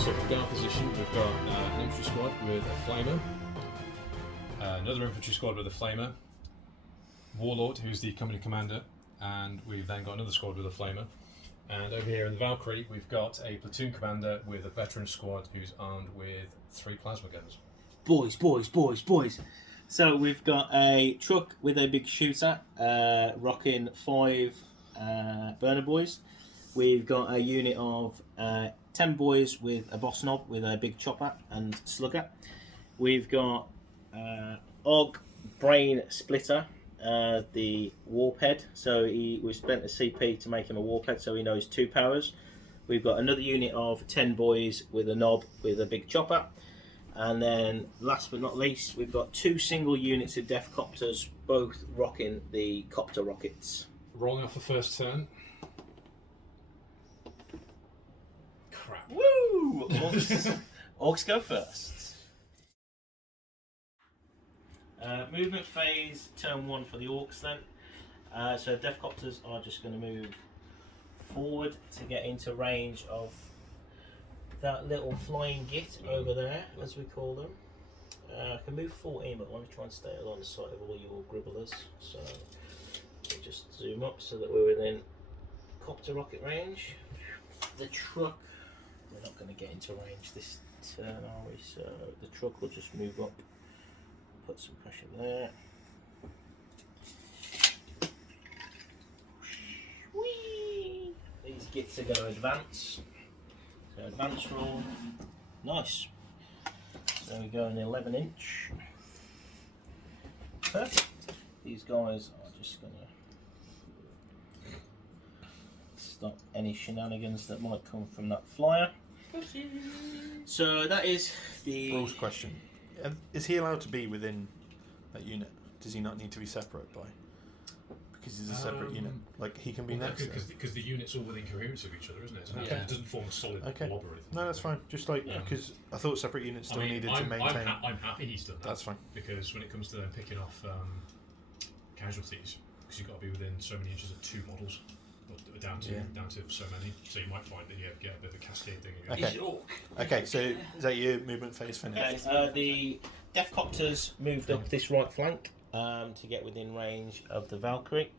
so for guard position, we've got an infantry squad with a flamer, another infantry squad with a flamer, Warlord, who's the company commander, and we've then got another squad with a flamer. And over here in the Valkyrie, we've got a platoon commander with a veteran squad who's armed with 3 plasma guns. Boys. So we've got a truck with a big shooter, rocking 5 burner boys. We've got a unit of 10 boys with a boss knob with a big chopper and slugger. We've got Og Brain Splitter, the warp head. So we spent a CP to make him a warp head, so he knows 2 powers. We've got another unit of 10 boys with a knob with a big chopper. And then, last but not least, we've got 2 single units of Death Copters, both rocking the copter rockets. Rolling off the first turn. Crap. Woo! Orks go first. Movement phase, turn 1 for the Orks then. So Death Copters are just going to move forward to get into range of that little flying git over there, as we call them. I can move 14, but I want to try and stay alongside of all your gribblers. So we'll just zoom up so that we're within copter rocket range. The truck, we're not going to get into range this turn, are we? So the truck will just move up, put some pressure there. Whee! These gits are going to advance. So advance roll, nice. So we go an 11-inch. Perfect. These guys are just going to stop any shenanigans that might come from that flyer. So that is the... Rules question. Is he allowed to be within that unit? Does he not need to be separate by? Because he's a separate unit. Like, he can be next to it. Because the unit's all within coherence of each other, isn't it? So Yeah. it doesn't form a solid blob or anything. No, that's fine. Just like, because I thought separate units still needed to maintain... I'm happy he's done that. That's fine. Because when it comes to them picking off casualties, because you've got to be within so many inches of 2 models, or down to so many, so you might find that you get a bit of a cascade thing. Okay, so is that your movement phase finished? The Death Copters moved up this right flank to get within range of the Valkyrie.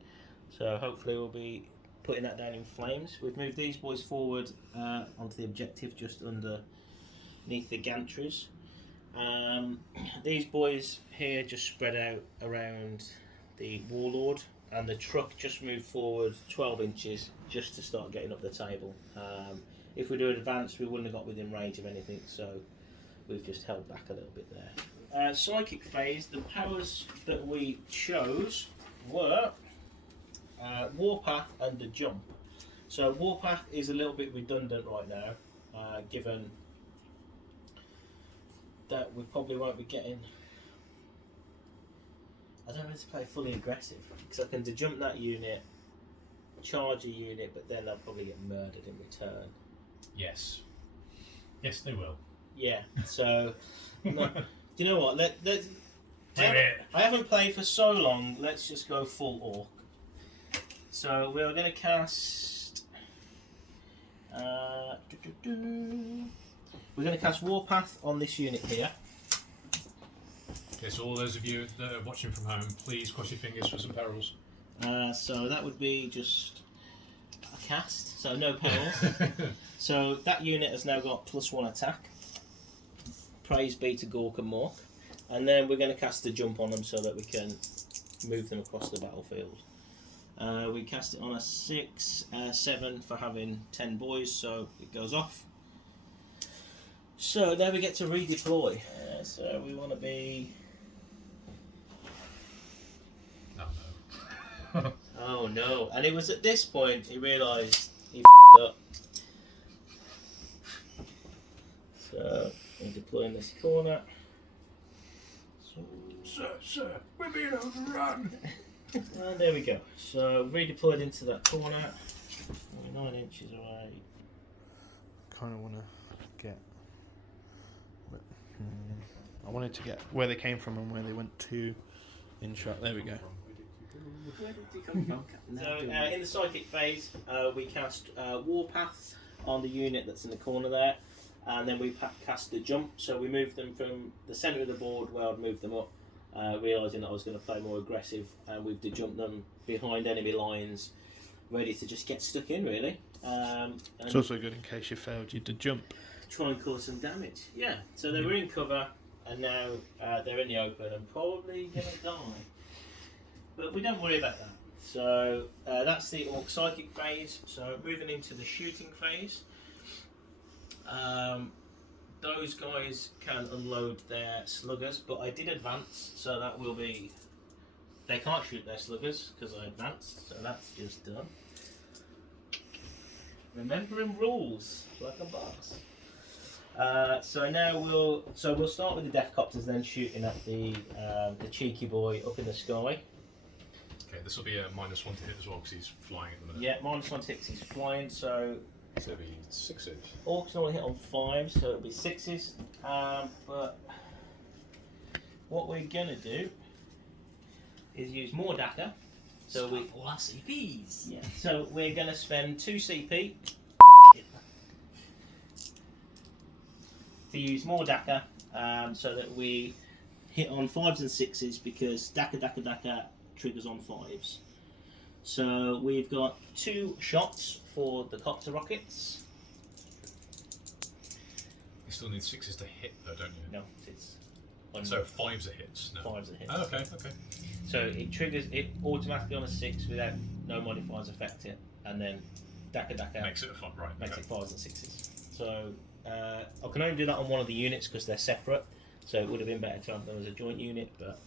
So hopefully we'll be putting that down in flames. We've moved these boys forward onto the objective just underneath the gantries. These boys here just spread out around the Warlord, and the truck just moved forward 12 inches just to start getting up the table. If we do advance, we wouldn't have got within range of anything, so we've just held back a little bit there. Psychic phase, the powers that we chose were Warpath and the Jump. So Warpath is a little bit redundant right now, given that we probably won't be getting... I don't know how to play fully aggressive, because I can jump that unit, charge a unit, but then they'll probably get murdered in return. Yes, they will. Yeah, so... no, do you know what? Let's do it! I haven't played for so long, let's just go full Orc. So we're going to cast... we're going to cast Warpath on this unit here. Okay, so all those of you that are watching from home, please cross your fingers for some perils. So that would be just a cast, so no perils. So that unit has now got +1 attack. Praise be to Gork and Mork. And then we're going to cast a jump on them so that we can move them across the battlefield. We cast it on a 6, 7 for having 10 boys, so it goes off. So now we get to redeploy. So we want to be... Oh no. Oh no. And it was at this point he realised he up. So I'm deploying this corner. Sir, we're being overrun. And there we go. So redeployed into that corner. We're 9 inches away. Kind of want to get... I wanted to get where they came from and where they went to in shot. There we go. Where did you come from? So in the psychic phase, we cast Warpath on the unit that's in the corner there. and then we cast the jump. So we moved them from the centre of the board where I'd moved them up, realising that I was going to play more aggressive, and we've jumped them behind enemy lines, ready to just get stuck in, really. And It's also good in case you failed you to jump. try and cause some damage. Yeah, so they were in cover, and now they're in the open and probably going to die. But we don't worry about that. So that's the Orc Psychic phase. So moving into the shooting phase. Those guys can unload their sluggers, but I did advance, so that will be... They can't shoot their sluggers because I advanced, so that's just done. Remembering rules like a boss. So now we'll start with the Death Copters, then shooting at the cheeky boy up in the sky. Okay, this will be a -1 to hit as well because he's flying at the minute. Yeah, -1 hits. He's flying, so So it'll be 6s. Orcs normally hit on 5s, so it'll be 6s. But what we're gonna do is use more DACA. So we less CPs. Yeah. So we're going to spend 2 CP to use more DACA, so that we hit on 5s and 6s, because DACA triggers on 5s. So we've got 2 shots for the copter rockets. You still need 6s to hit though, don't you? No, it's So 5s are hits. No. 5s are hits. Oh, okay, okay. So it triggers it automatically on a 6 without no modifiers affect it, and then DACA Makes it a fun, right? makes Okay. it 5s and 6s. So I can only do that on one of the units because they're separate. So it would have been better to have them as a joint unit, but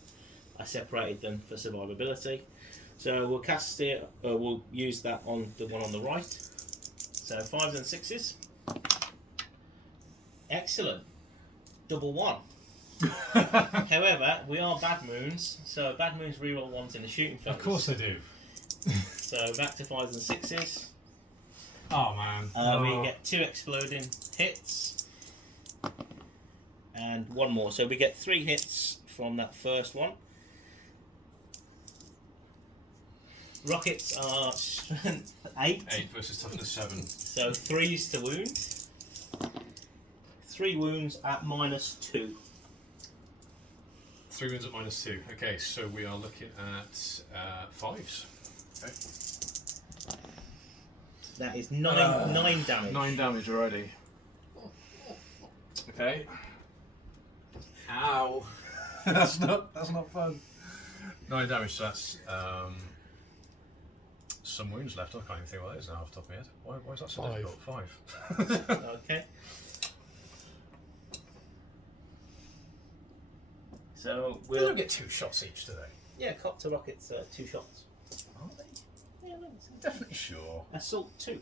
I separated them for survivability. So we'll cast it. We'll use that on the one on the right. So 5s and 6s. Excellent. Double 1. However, we are bad moons, so bad moons reroll 1s in the shooting phase. Of course they do. So back to 5s and 6s. Oh man. We get 2 exploding hits and 1 more. So we get 3 hits from that first one. Rockets are strength 8. 8 versus toughness 7. So 3s to wound. 3 wounds at -2. 3 wounds at -2. Okay, so we are looking at 5s. Okay. That is 9 damage. 9 damage already. Okay. Ow. that's not fun. 9 damage, so that's some wounds left. I can't even think what that is now off the top of my head. Why is that so 5. difficult? 5. Okay. So They we'll don't get 2 shots each, do they? yeah, copter rockets 2 shots. Are they? Yeah, no, it's Definitely sure. assault 2.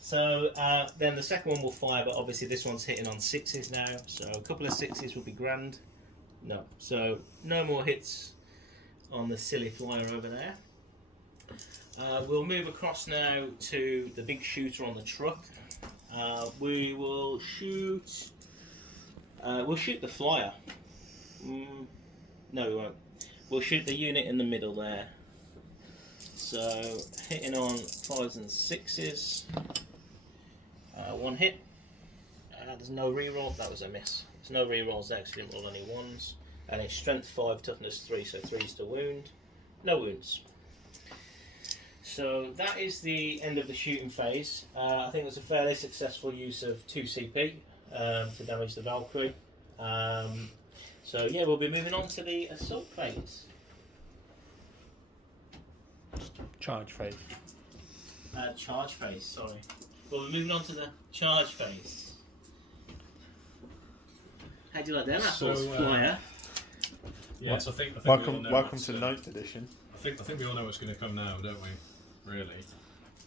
So then the second one will fire, but obviously this one's hitting on 6s now, so a couple of 6s will be grand. No, so no more hits on the silly flyer over there. We'll move across now to the big shooter on the truck. We will shoot. We'll shoot the flyer. No, we won't. We'll shoot the unit in the middle there. So hitting on 5s and 6s. 1 hit. There's no reroll. That was a miss. There's no rerolls there because we didn't roll any 1s. And it's strength 5, toughness 3, so 3s to wound. No wounds. So that is the end of the shooting phase. I think it was a fairly successful use of 2 CP to damage the Valkyrie. So yeah, we'll be moving on to the assault phase. Charge phase. Charge phase, sorry. Well, we're moving on to the charge phase. How do you like that? So, Flyer. Yes, I think we all Welcome, know welcome what's, to 9th edition. I think we all know what's going to come now, don't we? Really.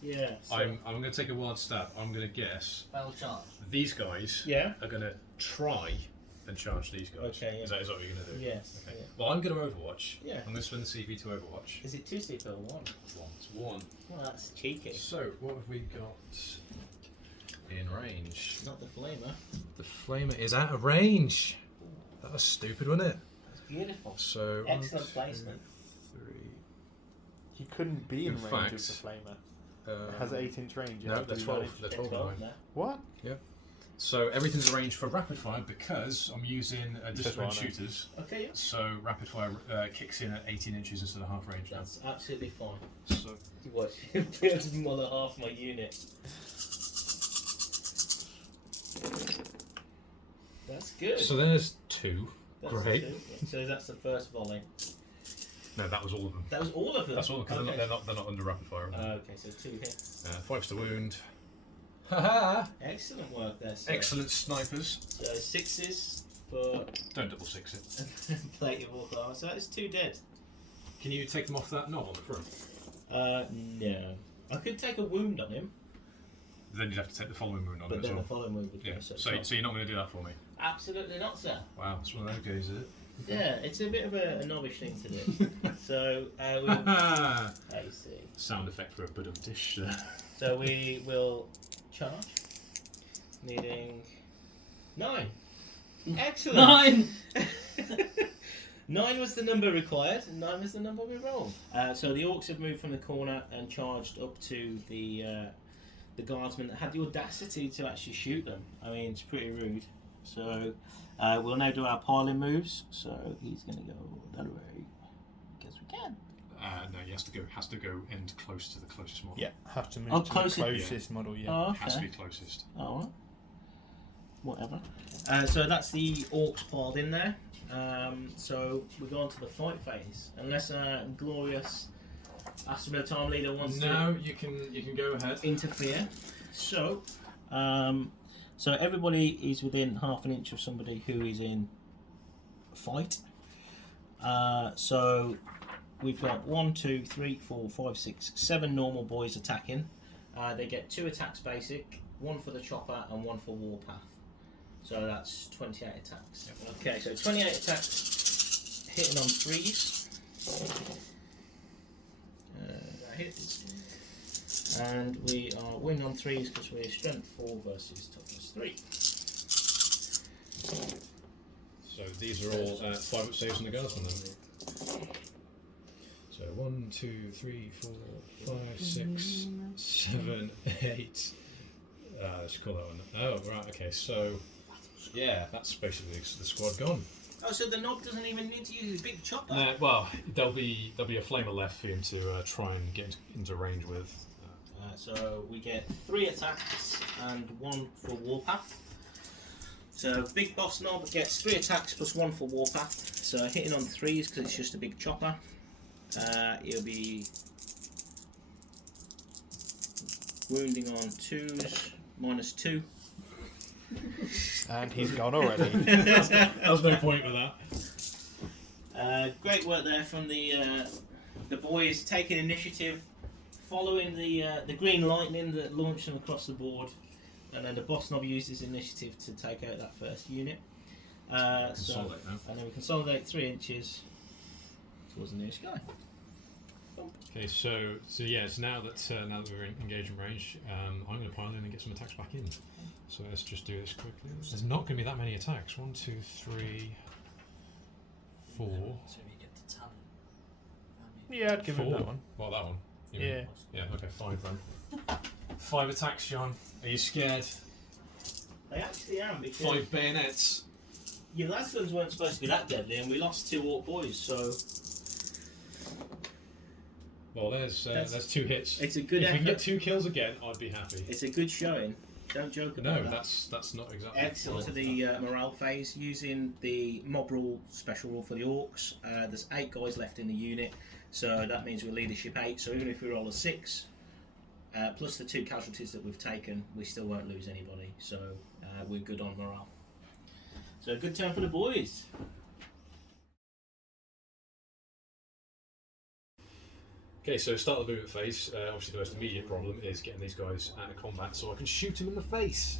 Yeah. So, I'm going to take a wild stab. I'm going to guess Well charge. these guys yeah. are going to try and charge these guys. Okay, yeah. Is that what you're going to do? Yes. Okay. Yeah. Well, I'm going to Overwatch. Yeah. I'm going to spend the CV to Overwatch. Is it 2 CP or 1? It's 1. Well, that's cheeky. So, what have we got in range? Not the flamer. The flamer is out of range. That was stupid, wasn't it? It's beautiful. So Excellent 1, 2, placement. 3. You couldn't be in In range fact- of the flamer. has 8-inch range. No, they're 12. They're 12 line. now. What? Yeah. So everything's arranged for rapid fire because I'm using disciplined Just one, shooters. Okay, yeah. So rapid fire kicks in at 18 inches instead of half range. That's absolutely fine. So You watch, it's more than half my unit. That's good. So there's 2. That's Great. the two. So that's the first volley. No, that was all of them. That was all of them. That's all because Okay. they're not under rapid fire. Okay, so 2 hits. 5's to wound. Haha! Excellent work there, sir. Excellent snipers. So 6s for Don't double 6 it. plate of orc armor. So that's 2 dead. Can you take them off that knob on the front? No. I could take a wound on him, Then you'd have to take the following wound on but it as then well. the following wound would Yeah. go. So it's you're not going to do that for me? not- absolutely not, sir. Wow, it's one of those guys, is it? Yeah, it's a bit of a knobbish thing to do. So we'll. Ah, I see. sound effect for a bit of dish there. So we will charge, needing 9. Excellent. 9! 9 was the number required. 9 was the number we rolled. So the orcs have moved from the corner and charged up to the guardsman that had the audacity to actually shoot them. I mean, it's pretty rude. So we'll now do our piling moves. So he's going to go that way. Guess we can. No, he has to go end close to the closest model. Yeah, have to move Oh, to closest- the closest model. Yeah. Oh, Has to okay. be closest. Oh, well. Whatever. So that's the orcs piled in there. So we go on to the fight phase. Unless a glorious Astra Militarum leader wants No, you can go ahead. to interfere. So, so everybody is within half an inch of somebody who is in a fight. So we've got 1, 2, 3, 4, 5, 6, 7 normal boys attacking. They get 2 attacks basic, 1 for the chopper and 1 for warpath. So that's 28 attacks. Yep. Okay, so 28 attacks hitting on 3s. That hits. And we are winning on 3s because we're strength 4 versus toughness 3. So these are all 5-up saves on the guardsman then. So 1, 2, 3, 4, 5, 6, 7, 8. Let's call that one. Oh, right, okay, so yeah, that's basically the squad gone. Oh, so the knob doesn't even need to use his big chopper? Well, there'll be a flamer left for him to try and get into range with. So we get 3 attacks and 1 for warpath. So big boss knob gets 3 attacks plus 1 for warpath. So hitting on 3s because it's just a big chopper. He'll be wounding on 2s, -2. And he's gone already. There's no point with that. Great work there from the boys taking initiative, following the green lightning that launched them across the board, and then the boss knob used his initiative to take out that first unit. Consolidate now. And then we consolidate 3 inches towards the nearest guy. Okay, so yeah, it's now that we're in engagement range, I'm going to pile in and get some attacks back in. So let's just do this quickly. There's not going to be that many attacks. 1, 2, 3, 4. So you get the talent. Yeah, I'd give him 4. that one. Well, that one. You mean? Yeah. Yeah. Okay, 5 then. 5 attacks, John. Are you scared? I actually am, because 5 bayonets. your last ones weren't supposed to be that deadly, and we lost 2 orc boys, so Well, there's 2 hits. it's a good If we effort. can get 2 kills again, I'd be happy. It's a good showing. Don't joke about No, that. that's not exactly. Excellent to the morale phase, using the mob rule special rule for the orcs. There's 8 guys left in the unit, so that means we're leadership 8. So even if we roll a 6, plus the 2 casualties that we've taken, we still won't lose anybody. So we're good on morale. So a good turn for the boys. Okay, so start the movement phase. Obviously, the most immediate problem is getting these guys out of combat so I can shoot them in the face.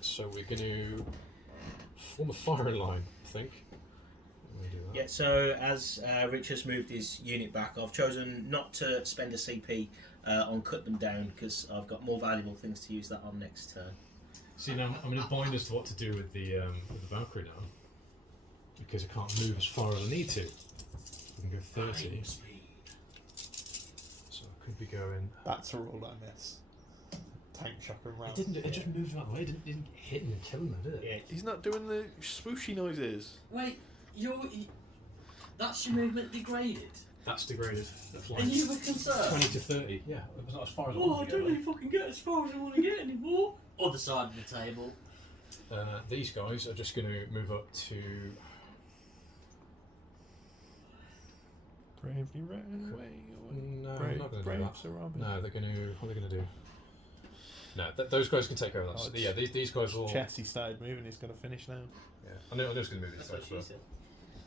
So we're going to form a firing line, I think. Let me do that. Yeah, so as Rich has moved his unit back, I've chosen not to spend a CP on cut them down because I've got more valuable things to use that on next turn. See, now I'm in a bind as to what to do with the Valkyrie now, because I can't move as far as I need to. I can go 30. So I could be going. That's a roll I miss. Tank shocker round. It just moved out of the way. It didn't hit him and kill him, did it? Yeah. He's not doing the swooshy noises. Wait, that's your movement degraded? That's degraded. And you were concerned? 20 to 30. Yeah, it was not as far as I Oh, I wanted to don't go. really fucking get as far as I want to get anymore. Other side of the table. These guys are just going to move up to. Bravely ran away. No, I'm not going to do that. Armies. No, they're going to. What are they going to do? No, those guys can take over that. Oh, So, yeah, these guys will. Chesty started moving. He's going to finish now. Yeah, I know it's going to move these That's what guys. she But... said.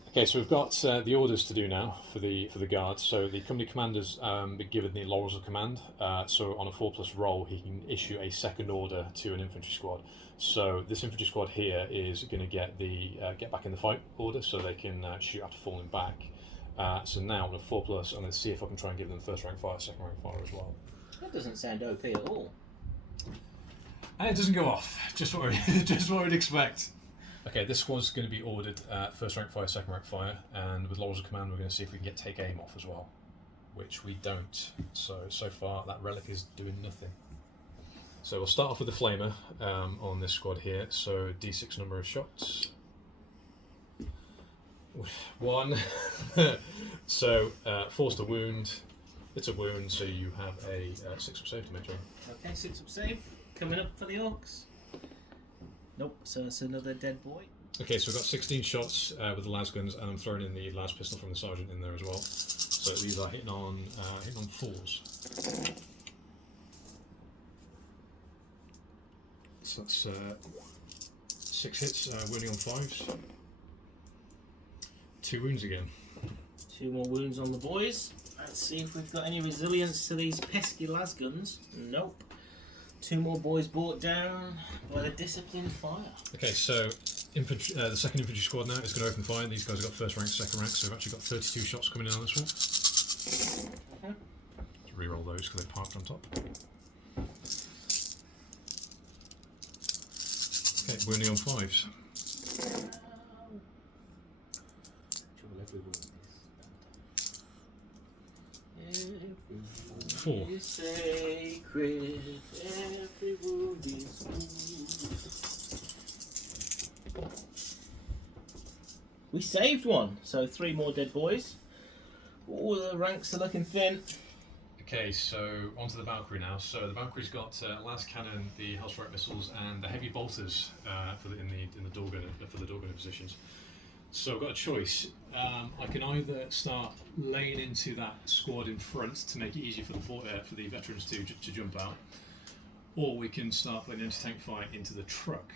Okay, so we've got the orders to do now for the guards. So the company commander's been given the laurels of command. So on a 4+ roll, he can issue a second order to an infantry squad. So this infantry squad here is going to get the get back in the fight order, so they can shoot after falling back. So now on a 4+, I'm going to see if I can try and give them first rank fire, second rank fire as well. That doesn't sound OP at all. And it doesn't go off. Just what we'd expect. Okay, this squad's going to be ordered first rank fire, second rank fire, and with laurels of command, we're going to see if we can get take aim off as well, which we don't. So far, that relic is doing nothing. So we'll start off with the flamer on this squad here. So D6 number of shots. 1. So forced to wound. It's a wound, so you have a 6 up save to make sure. Okay, 6 up save. Coming up for the Orks. Nope, so it's another dead boy. Okay, so we've got 16 shots with the las guns, and I'm throwing in the las pistol from the sergeant in there as well. So these are hitting on 4s. So that's 6 hits, wounding on 5s. 2 wounds again. 2 more wounds on the boys. Let's see if we've got any resilience to these pesky las guns. Nope. 2 more boys brought down by the disciplined fire. Okay, so infantry, the second infantry squad now is going to open fire. These guys have got first rank, second rank, so we've actually got 32 shots coming in on this one. Let's re-roll those because they parked on top. Okay, wounding on 5s. Four. Is sacred, every wound is good. We saved one, so 3 more dead boys. All the ranks are looking thin. Okay, so onto the Valkyrie now. So the Valkyrie's got las cannon, the Hellstrike missiles, and the heavy bolters in the door gunner for the door gunner positions. So I've got a choice. I can either start laying into that squad in front to make it easier for the veterans to jump out, or we can start playing anti-tank fire into the truck,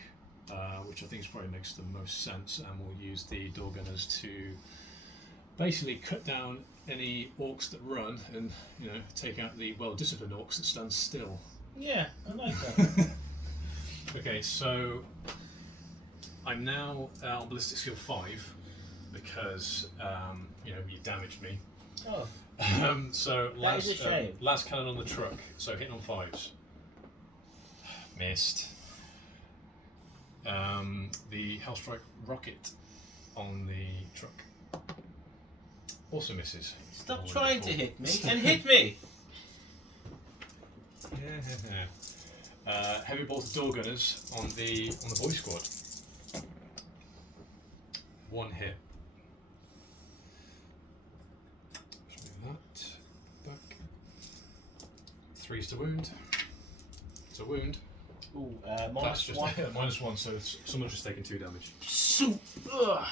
which I think probably makes the most sense, and we'll use the door gunners to basically cut down any orcs that run and take out the well-disciplined orcs that stand still. Yeah, I like that. Okay, so I'm now on ballistic skill 5 because you damaged me. Oh, So that is a shame. last cannon on the truck, so hitting on 5s. Missed. The Hellstrike rocket on the truck also misses. Stop trying to hit me and hit me! Heavy bolted door gunners on the boy squad. 1 hit. Let's move that back. 3's to wound. It's a wound. Ooh, That's minus just 1. -1, so someone's just taken 2 damage. Soup! Ugh.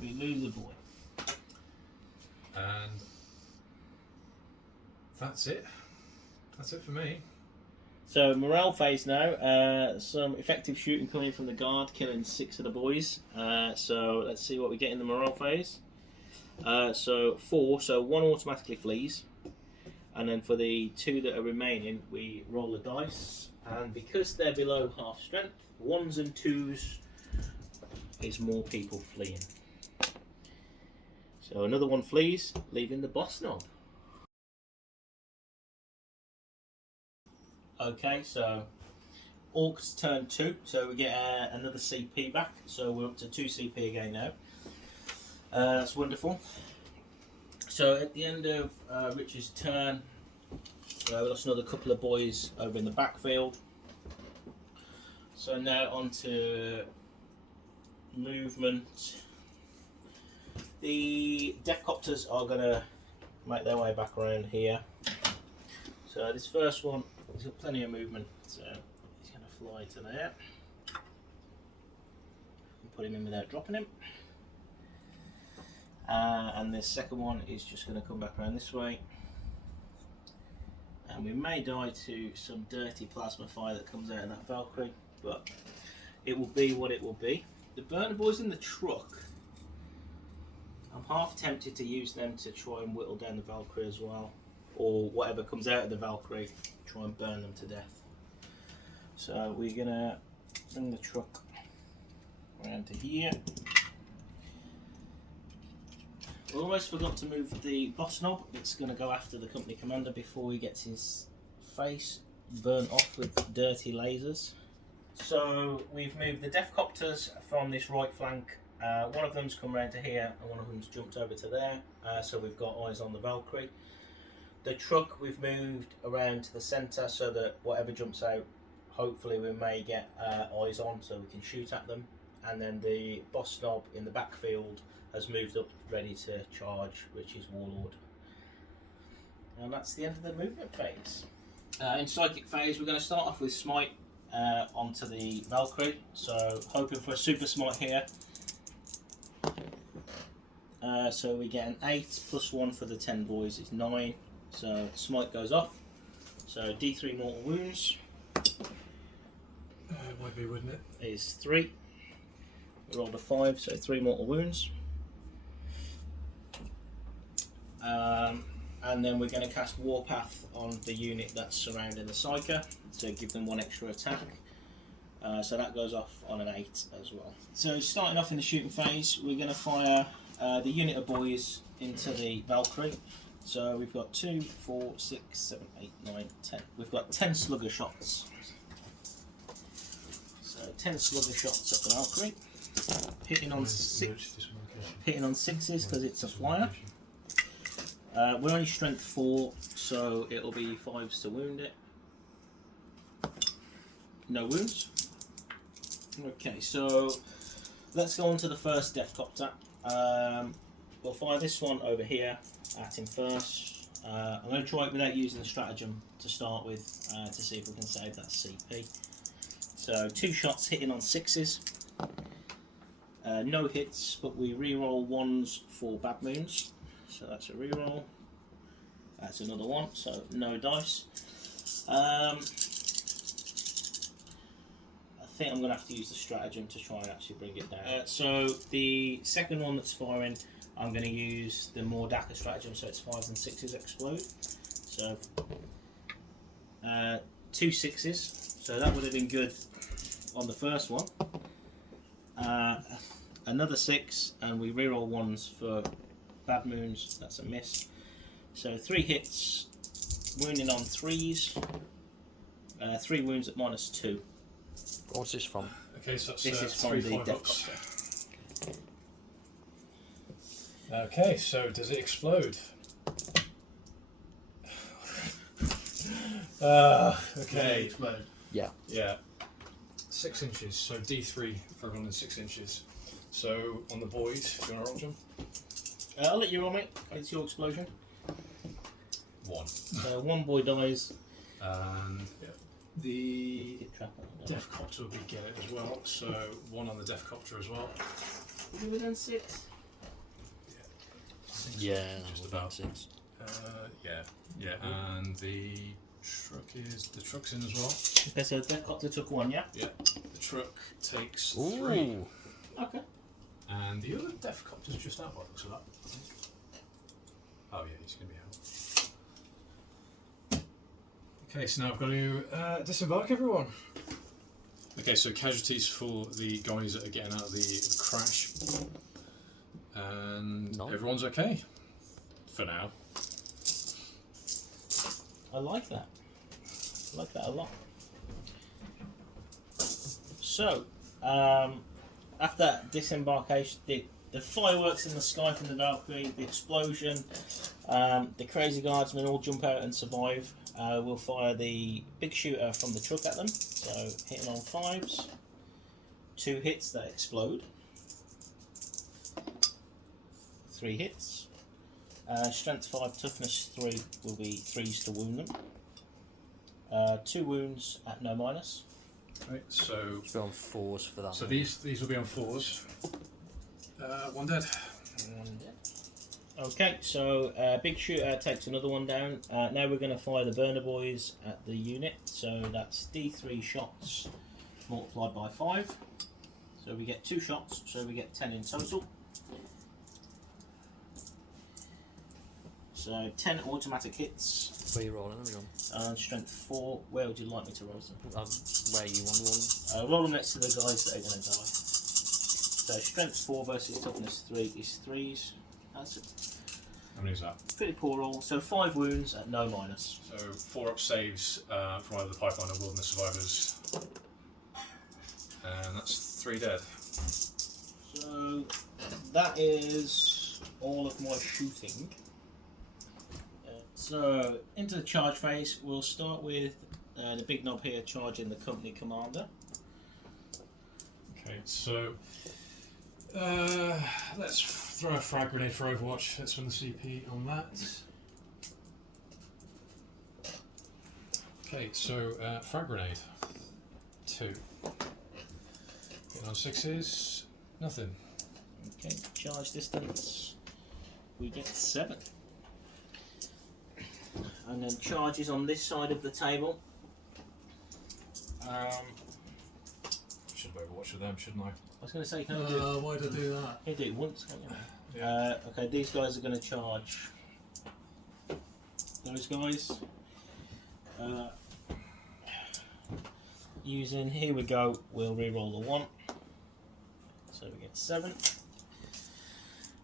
We lose a boy. And that's it. That's it for me. So morale phase now. Some effective shooting coming from the guard, killing 6 of the boys. So let's see what we get in the morale phase. So 4. So 1 automatically flees, and then for the 2 that are remaining, we roll the dice. And because they're below half strength, 1s and 2s is more people fleeing. So another 1 flees, leaving the boss knob. Okay, so Orks turn 2, so we get another CP back, so we're up to 2 CP again now. That's wonderful. So at the end of Richard's turn, We lost another couple of boys over in the backfield. So now on to movement. The Deathcopters are going to make their way back around here. So this first one, he's got plenty of movement, so he's going to fly to there. Put him in without dropping him. And the second one is just going to come back around this way. And we may die to some dirty plasma fire that comes out of that Valkyrie, but it will be what it will be. The burner boys in the truck, I'm half tempted to use them to try and whittle down the Valkyrie as well, or whatever comes out of the Valkyrie, try and burn them to death. So we're going to bring the truck around to here. We almost forgot to move the boss knob. It's going to go after the company commander before he gets his face burnt off with dirty lasers. So we've moved the Deathcopters from this right flank. One of them's come around to here and one of them's jumped over to there. So we've got eyes on the Valkyrie. The truck we've moved around to the centre so that whatever jumps out, hopefully we may get eyes on so we can shoot at them. And then the boss knob in the backfield has moved up ready to charge, which is Warlord. And that's the end of the movement phase. In psychic phase, we're going to start off with Smite onto the Valkyrie. So hoping for a super Smite here. So we get an 8 plus 1 for the 10 boys is 9. So Smite goes off. So D3 mortal wounds. It would be, wouldn't it? Is 3. We rolled a 5, so 3 mortal wounds. And then we're going to cast Warpath on the unit that's surrounding the Psyker to give them 1 extra attack. So that goes off on an 8 as well. So starting off in the shooting phase, we're going to fire the unit of boys into the Valkyrie. So we've got 2, 4, 6, 7, 8, 9, 10. We've got 10 slugger shots. So 10 slugger shots at the Valkyrie. Hitting on 6. Hitting on 6s because it's a flyer. We're only strength 4, so it'll be 5s to wound it. No wounds. Okay, so let's go on to the first Deathcopter. We'll fire this one over here at him first. I'm going to try it without using the stratagem to start with to see if we can save that CP. So 2 shots hitting on 6s. No hits, but we re-roll 1s for bad moons. So that's a re-roll. That's another one, so no dice. I think I'm going to have to use the stratagem to try and actually bring it down. So the second one that's firing, I'm going to use the more Daka stratagem, so it's 5s and 6s explode. So 2 6s, so that would have been good on the first one. Another 6, and we re-roll 1s for bad moons, that's a miss. So 3 hits, wounding on 3s, 3 wounds at -2. What's this from? Okay, so that's This is from 3 the 5 Deathcopter. Okay, so does it explode? Okay. Explode. Yeah. Yeah. 6 inches, so D3 for everyone in 6 inches. So on the boys, do you want to roll them? I'll let you roll, mate. It's your explosion. 1. So 1 boy dies. And the Get trap on it. Deathcopter will be get it as well, so 1 on the Deathcopter as well. Are we within 6? Yeah, Just about about. 6. Yeah, and the truck's in as well. Okay, so Deathcopter took 1, yeah? Yeah, the truck takes 3. Ooh. Okay. And the other Deathcopter's just out by the looks of that, I think. Oh yeah, he's going to be out. Okay, so now I've got to disembark everyone. Okay, so casualties for the guys that are getting out of the crash. And No. everyone's okay. For now. I like that. I like that a lot. So, after disembarkation, the fireworks in the sky from the Valkyrie, the explosion, the crazy guardsmen all jump out and survive. We'll fire the big shooter from the truck at them. So hitting on 5s, 2 hits that explode, 3 hits. Strength 5, toughness 3 will be 3s to wound them. 2 wounds at no minus. Right, so Should be on 4s for that. so one. these will be on 4s. 1 dead. Okay, so big shooter takes another one down. Now we're going to fire the burner boys at the unit. So that's D3 shots multiplied by 5. So we get 2 shots, so we get 10 in total. So 10 automatic hits. Where are you rolling? Everyone? Strength 4. Where would you like me to roll them? Where you want to roll them? Roll them next to the guys that are going to die. So strength 4 versus toughness 3 is 3s. That's How many is that? pretty poor roll. So 5 wounds at no minus. So 4 up saves from either the Pipeline or Wilderness Survivors. And that's 3 dead. So that is all of my shooting. So into the charge phase, we'll start with the big knob here charging the company commander. Okay, so let's throw a frag grenade for Overwatch. Let's run the CP on that. Okay, so frag grenade 2. Hitting on 6s, nothing. Okay, charge distance. We get 7. And then charges on this side of the table. Should have Overwatched with them, shouldn't I? I was going to say, can I do Why did I do that? you do it once, can't you? Yeah. Okay, these guys are going to charge those guys. Using, here we go, we'll re-roll the 1. So we get 7.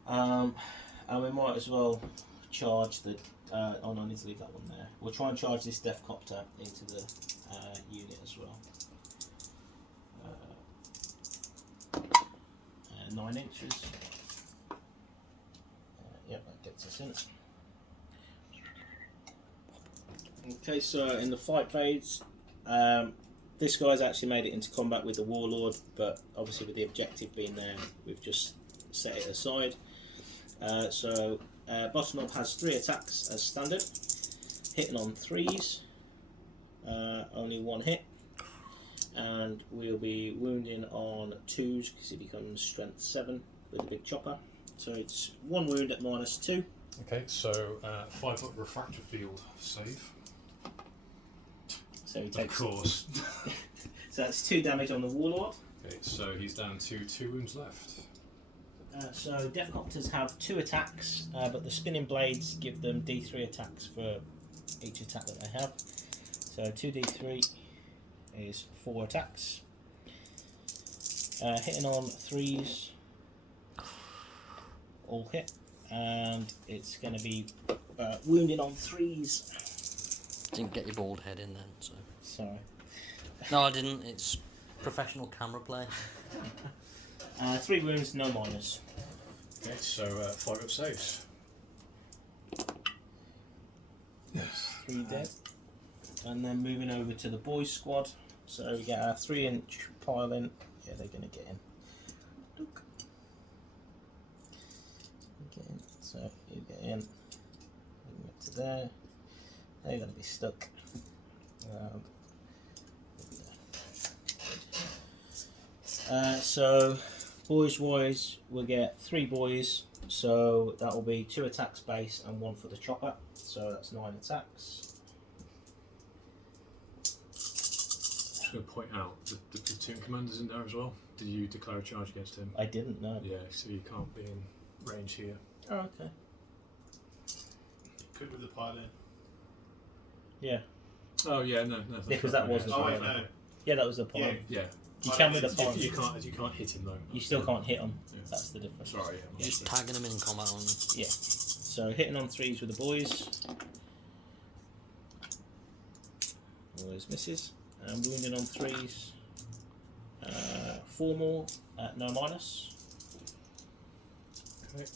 And we might as well charge the. Oh no, I need to leave that one there. We'll try and charge this Death Copter into the unit as well. 9 inches. Yep, that gets us in. Okay, so in the fight phase, this guy's actually made it into combat with the Warlord, but obviously with the objective being there, we've just set it aside. So bottom knob has 3 attacks as standard, hitting on 3s, only 1 hit, and we'll be wounding on 2s because it becomes strength 7 with the big chopper. So it's 1 wound at -2. Okay, so 5 up refractor field save. So he Of takes. course. So that's 2 damage on the Warlord. Okay, so he's down to 2 wounds left. So Deathcopters have 2 attacks, but the spinning blades give them D3 attacks for each attack that they have. So 2d3 is 4 attacks. Hitting on 3s, all hit, and it's going to be wounding on 3s. Didn't get your bald head in then, so. Sorry. No, I didn't. It's professional camera play. 3 wounds, no minus. Okay, so 5 up saves. 3 dead. And then moving over to the boys squad. So we get our 3-inch pile in. Yeah, they're going to get in. Look. Get in. So you get in. Bring it to there. They're going to be stuck. So boys wise, we'll get 3 boys. So that will be 2 attacks base and 1 for the chopper. So that's 9 attacks. Just going to point out the platoon commander's in there as well. Did you declare a charge against him? I didn't know. Yeah, so you can't be in range here. Oh, okay. Good with the pile in. Yeah. Oh yeah, no. That's Because right, that wasn't. Oh, yeah, wait, no. Yeah, that was the point. Yeah. Yeah. You can with the You, point. you can't hit him though. You still can't hit them. Yeah. That's the difference. Sorry, yeah. You're just tagging them in combat on. Yeah. So hitting on 3s with the boys. Always misses. And wounding on 3s. 4 more at no minus. Okay.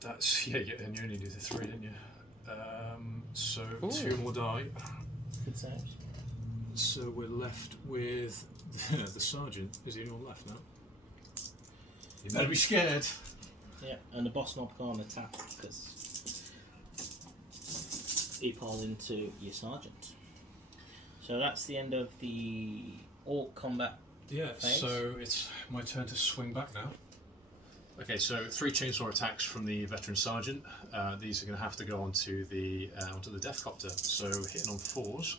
That's and you only do the 3, didn't you? So Ooh. 2 more die. Good saves. So we're left with the sergeant. Is the only one left now? You better be scared. Yeah, and the boss knob can't attack because he piles into your sergeant. So that's the end of the orc combat. Yeah, phase. so it's my turn to swing back now. Okay, so 3 chainsaw attacks from the veteran sergeant. These are going to have to go onto the death copter. So hitting on 4s,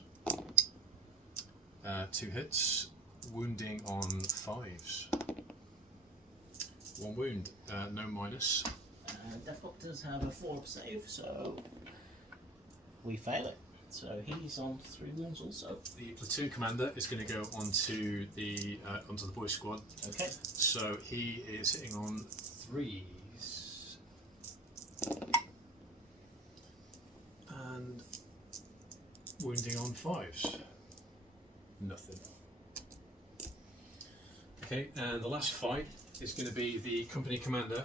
2 hits, wounding on 5s. 1 wound, no minus. Death Copters have a 4-up save, so we fail it. So he's on 3 wounds also. The platoon commander is going to go onto the boys squad. Okay. So he is hitting on 3s. And wounding on 5s. Nothing. Okay, and the last fight is going to be the company commander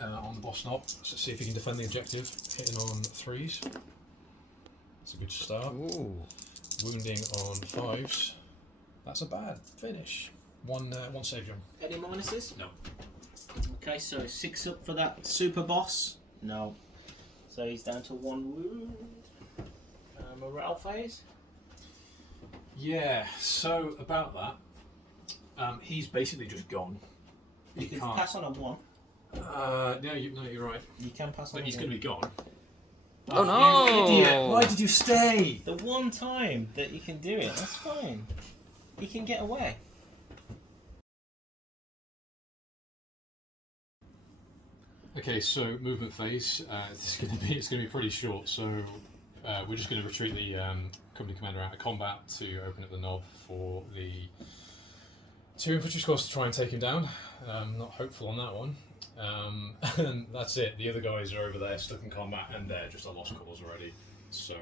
on the boss knob. So see if he can defend the objective, hitting on 3s. It's a good start. Ooh. Wounding on 5s. That's a bad finish. One save, John. Any minuses? No. Okay, so 6 up for that super boss. No. So he's down to 1 wound. Morale phase. Yeah, so about that, he's basically just gone. You can pass on a 1. No, you're right. You can pass on But a he's 1. going to be gone. Oh no! You idiot! Why did you stay? The one time that you can do it, that's fine. You can get away. Okay, so movement phase. It's going to be pretty short. So we're just going to retreat the company commander out of combat to open up the knob for the 2 infantry squads to try and take him down. Not hopeful on that one. And that's it. The other guys are over there stuck in combat, and they're just a lost cause already. So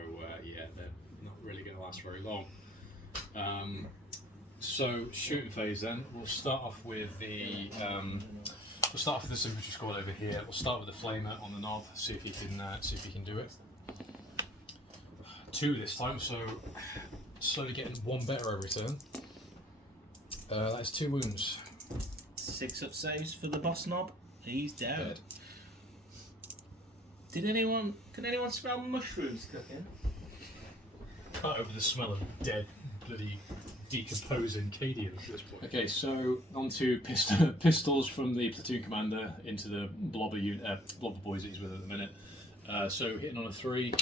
yeah, they're not really going to last very long. So shooting phase then. We'll start off with the this infantry squad over here. We'll start with the flamer on the knob. See if he can do it. 2 this time. So slowly getting 1 better every turn. That's 2 wounds. 6 up saves for the boss knob. He's dead. Dead. Can anyone smell mushrooms cooking? Can't over the smell of dead, bloody decomposing Cadian at this point. Okay, so on to pistols from the platoon commander into the blobber boys that he's with at the minute. So hitting on a 3,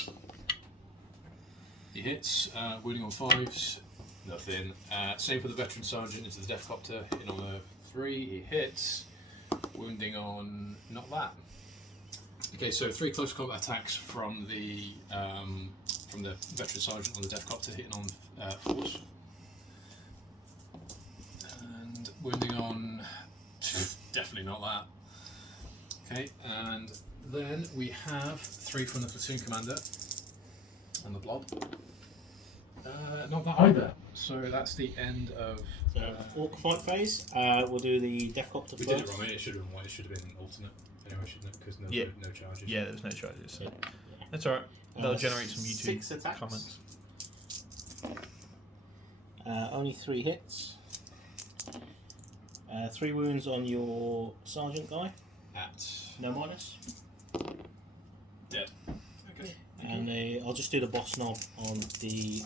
he hits. Wounding on 5s, nothing. Same for the veteran sergeant into the death copter, hitting on a 3, he hits. Wounding on not that. Okay, so 3 close combat attacks from the veteran sergeant on the death copter, hitting on 4s. And wounding on definitely not that. Okay, and then we have 3 from the platoon commander and the blob. Not that either. So that's the end of Orc fight phase. We'll do the death copter we first. did it wrong. It should have been white. It should have been alternate. Anyway, shouldn't it? Because no charges. Yeah, there's no charges. So. That's alright. That'll generate some YouTube 6 attacks. comments. Only 3 hits. 3 wounds on your sergeant guy. At No minus. dead. Okay. And I'll just do the boss knob on the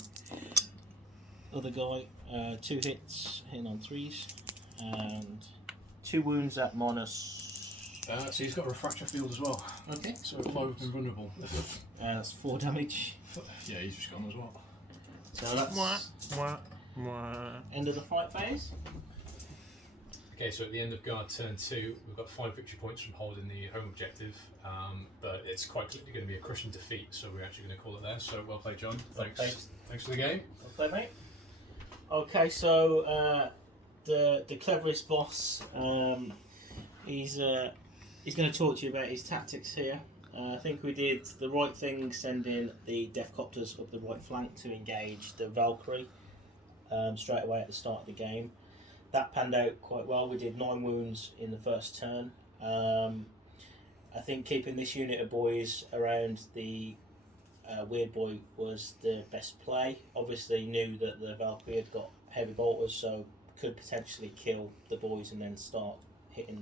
other guy. 2 hits, hitting on 3s, and 2 wounds at minus. So he's got a refractor field as well. Okay. So 5 invulnerable. That's 4 damage. Yeah, he's just gone as well. So that's end of the fight phase. Okay, so at the end of guard turn 2, we've got 5 victory points from holding the home objective, but it's quite clearly going to be a crushing defeat, so we're actually going to call it there. So well played, John. Thanks for the game. Well played, mate. Okay, so the cleverest boss, he's going to talk to you about his tactics here. I think we did the right thing, sending the death copters up the right flank to engage the Valkyrie straight away at the start of the game. that panned out quite well. We did 9 wounds in the first turn. I think keeping this unit of boys around the Weird Boy was the best play. Obviously knew that the Valkyrie had got heavy bolters, so could potentially kill the boys and then start hitting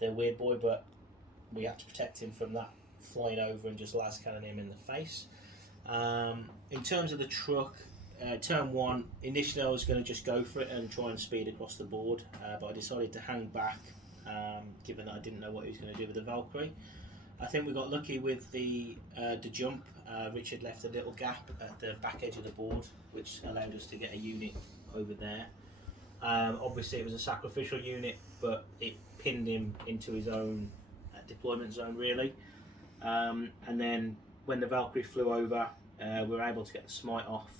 the Weird Boy, but we had to protect him from that flying over and just las cannon him in the face. In terms of the truck, turn 1, initially I was going to just go for it and try and speed across the board, but I decided to hang back, given that I didn't know what he was going to do with the Valkyrie. I think we got lucky with the jump. Richard left a little gap at the back edge of the board, which allowed us to get a unit over there. Obviously it was a sacrificial unit, but it pinned him into his own deployment zone really. And then when the Valkyrie flew over, we were able to get the smite off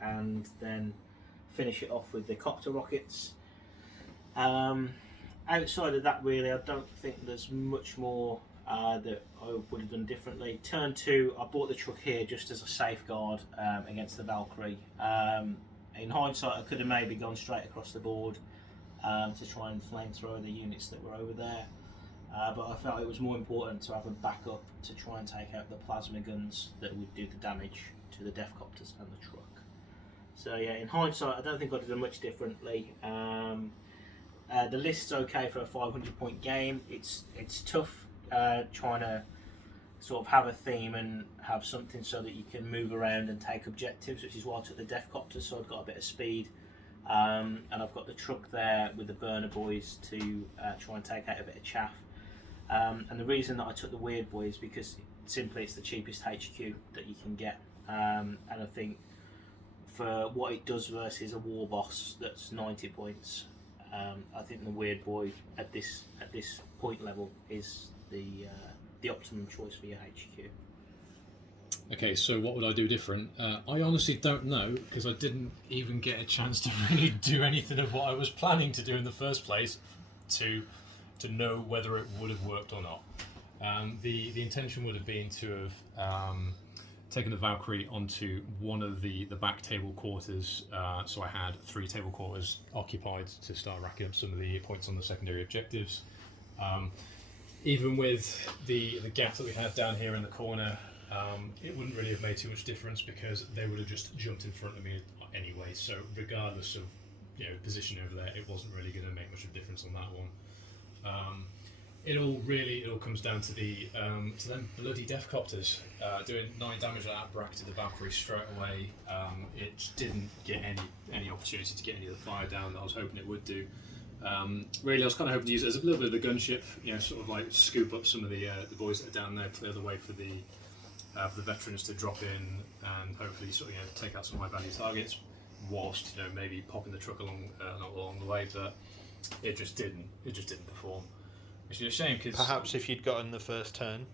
and then finish it off with the copter rockets. Outside of that really, I don't think there's much more that I would have done differently. Turn 2, I bought the truck here just as a safeguard against the Valkyrie. In hindsight, I could have maybe gone straight across the board to try and flamethrower the units that were over there. But I felt it was more important to have a backup to try and take out the plasma guns that would do the damage to the Defcopters and the truck. So yeah, in hindsight, I don't think I'd have done much differently. The list's okay for a 500 point game. It's tough trying to sort of have a theme and have something so that you can move around and take objectives, which is why I took the Defcopters, so I've got a bit of speed. And I've got the truck there with the burner boys to try and take out a bit of chaff. And the reason that I took the Weird Boy is because simply it's the cheapest HQ that you can get. And I think for what it does versus a war boss that's 90 points, I think the Weird Boy at this point level is the optimum choice for your HQ. Okay, so what would I do different? I honestly don't know, because I didn't even get a chance to really do anything of what I was planning to do in the first place to know whether it would have worked or not. The intention would have been to have taken the Valkyrie onto one of the back table quarters, so I had 3 table quarters occupied to start racking up some of the points on the secondary objectives. Even with the gap that we had down here in the corner, it wouldn't really have made too much difference because they would have just jumped in front of me anyway, so regardless of position over there, it wasn't really going to make much of a difference on that one. It all comes down to to them bloody Defcopters doing 9 damage at that, bracketed the Valkyrie straight away. It just didn't get any opportunity to get any of the fire down that I was hoping it would do. Really, I was kind of hoping to use it as a little bit of a gunship, sort of like scoop up some of the boys that are down there, clear the way for the veterans to drop in, and hopefully sort of take out some high value targets, whilst maybe popping the truck along the way. But it just didn't perform. Which is a shame, because perhaps if you'd gotten the first turn,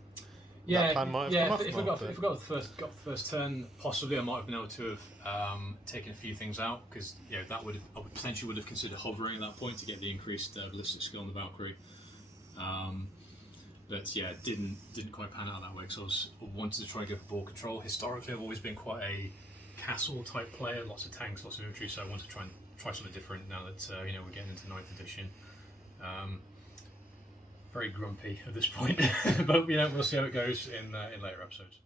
that plan might have come off if I got the first turn, possibly I might have been able to have taken a few things out, because I would potentially have considered hovering at that point to get the increased ballistic skill on the Valkyrie. But yeah, it didn't quite pan out that way, because I wanted to try and go for ball control. Historically, I've always been quite a castle type player, lots of tanks, lots of infantry, so I wanted to try something different now that we're getting into 9th edition. Very grumpy at this point, but we'll see how it goes in later episodes.